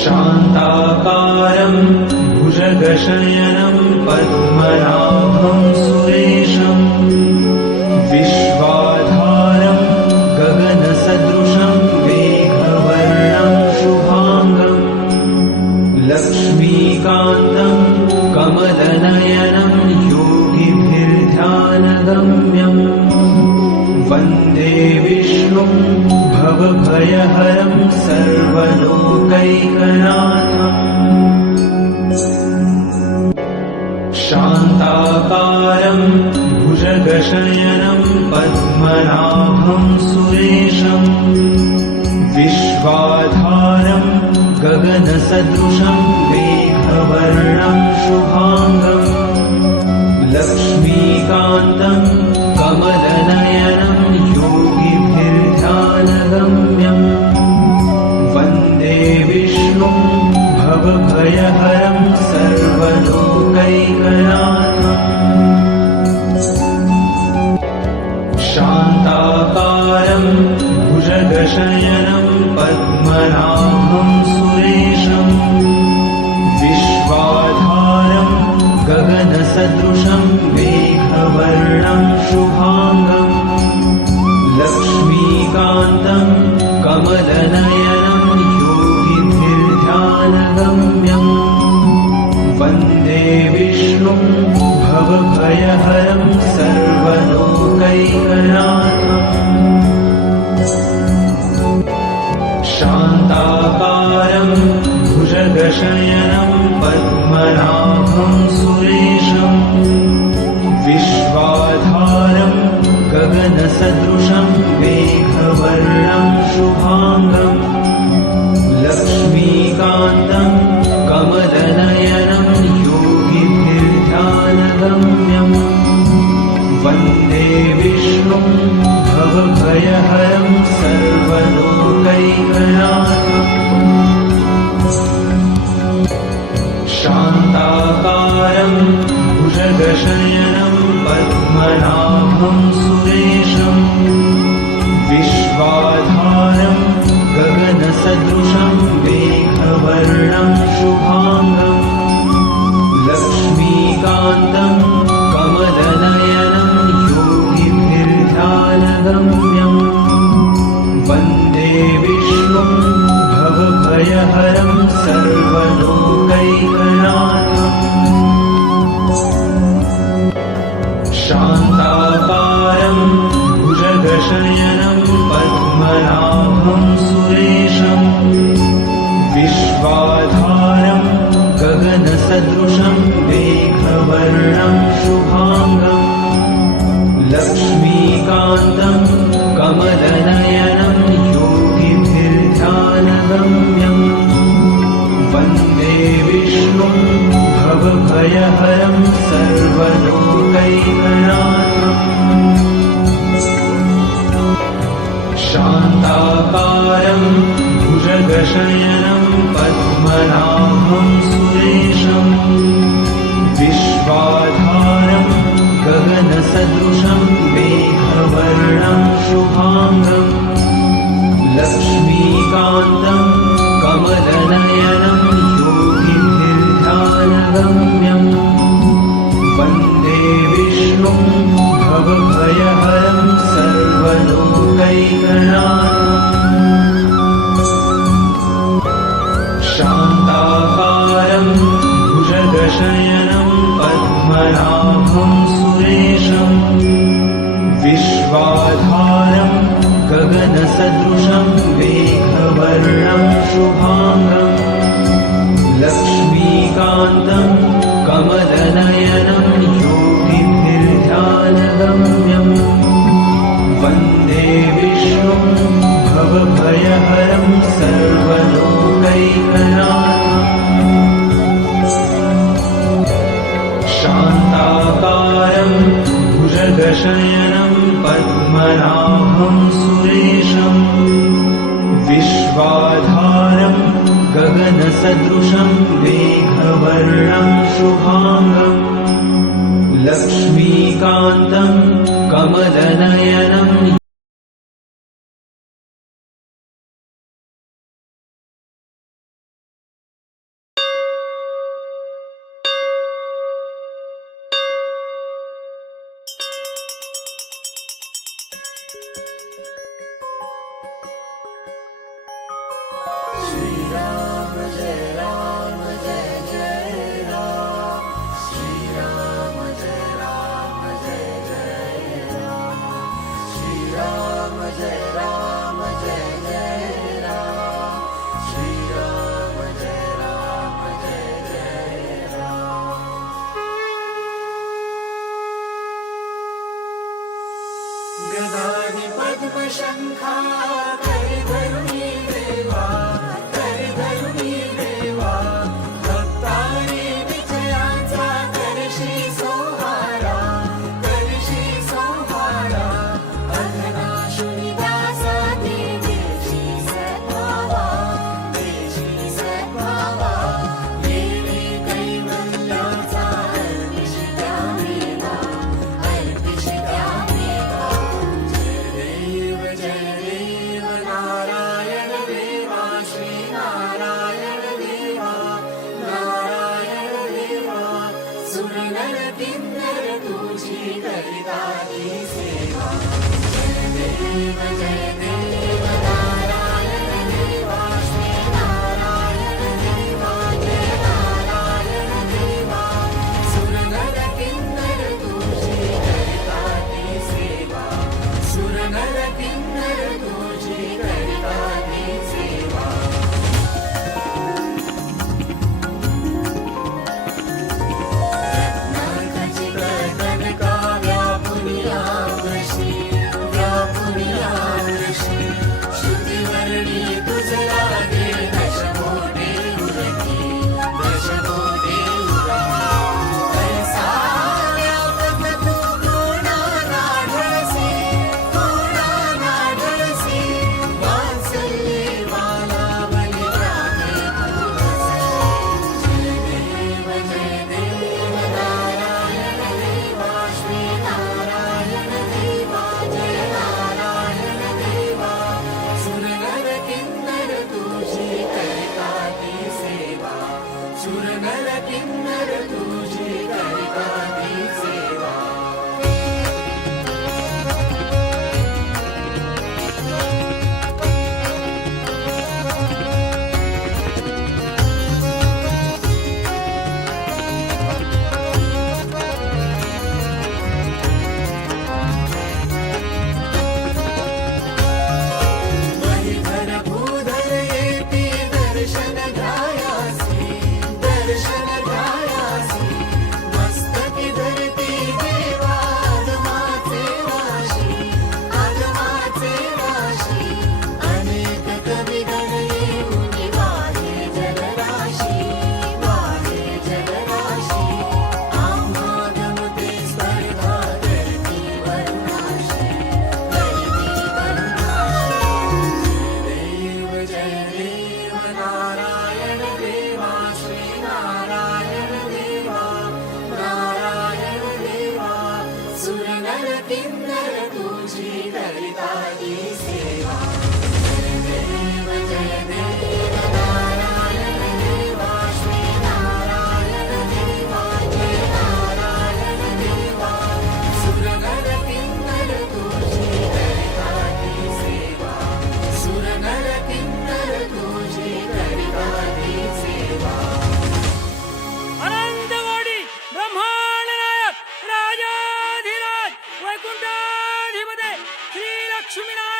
शान्ताकारं भुजगशयनं पद्मनाभं सुरेशं विश्वाधारं गगनसदृशं मेघवर्णं शुभाङ्गं लक्ष्मीकान्तं कमलनयनं योगिभिर्ध्यानगम्यं वन्दे विष्णुं भवभयहरं सर्वलोकैकनाथम् शान्ताकारं भुजगशयनं पद्मनाभं सुरेशं विश्वाधारं गगनसदृशं मेघवर्णं शुभाङ्गं लक्ष्मीकान्तं कमलनयनं योगिभिर्ध्यानगम्यं वन्दे विष्णुं भवभयहरं सर्वलोकैकनाथम् शान्ताकारं भुजगशयनं पद्मनाभं सुरेशं विश्वाधारं गगनसदृशं मेघवर्णं शुभाङ्गं लक्ष्मीकान्तं कमलनयनं योगिभिर्ध्यानगम्यं वन्दे विष्णुं भवभयहरं सर्वलोकैकनाथम् शान्ताकारं भुजगशयनं पद्मनाभं सुरेशं विश्वाधारं गगनसदृशं मेघवर्णं शुभाङ्गं लक्ष्मीकान्तं कमलनयनं योगिभिर्ध्यानगम्यं वन्दे विष्णुं भवभयहरं सर्वलोकैकनाथम् शान्ताकारं भुजगशयनं पद्मनाभं सुरेशं विश्वाधारं गगनसदृशं मेघवर्णं शुभाङ्गं लक्ष्मीकान्तं कमलनयनं योगिभिर्ध्यानगम्यं वन्दे विष्णुं भवभयहरं सर्वलोकैकनाथम् शान्ताकारं भुजगशयनं पद्मनाभं सुरेशं विश्वाधारं गगनसदृशं मेघवर्णं शुभाङ्गं लक्ष्मीकान्तं कमलनयनं योगिभिर्ध्यानगम्यं वन्दे विष्णुं भवभयहरं सर्वलोकैकनाथम् शान्ताकारं भुजगशयनं पद्मनाभं सुरेशं विश्वाधारं गगनसदृशं मेघवर्णं शुभाङ्गं लक्ष्मीकान्तं कमलनयनं योगिभिर्ध्यानगम्यं वन्दे विष्णुं भवभयहरं सर्वलोकैकनाथम् शान्ताकारं भुजगशयनं पद्मनाभं सुरेशं विश्वाधारं गगनसदृशं मेघवर्णं शुभाङ्गं लक्ष्मीकान्तं कमलनयनं योगिभिर्ध्यानगम्यं वन्दे विष्णुं भवभयहरं सर्वलोकैकनाथम् शान्ताकारं भुजगशयनं पद्मनाभं सुरेशं विश्वाधारं गगनसदृशं मेघवर्णं शुभाङ्गं लक्ष्मीकान्तं कमलनयनं अनंतकोटी ब्रह्मांड नायक राजाधिराज वैकुंठाधिपते श्री लक्ष्मीनारायण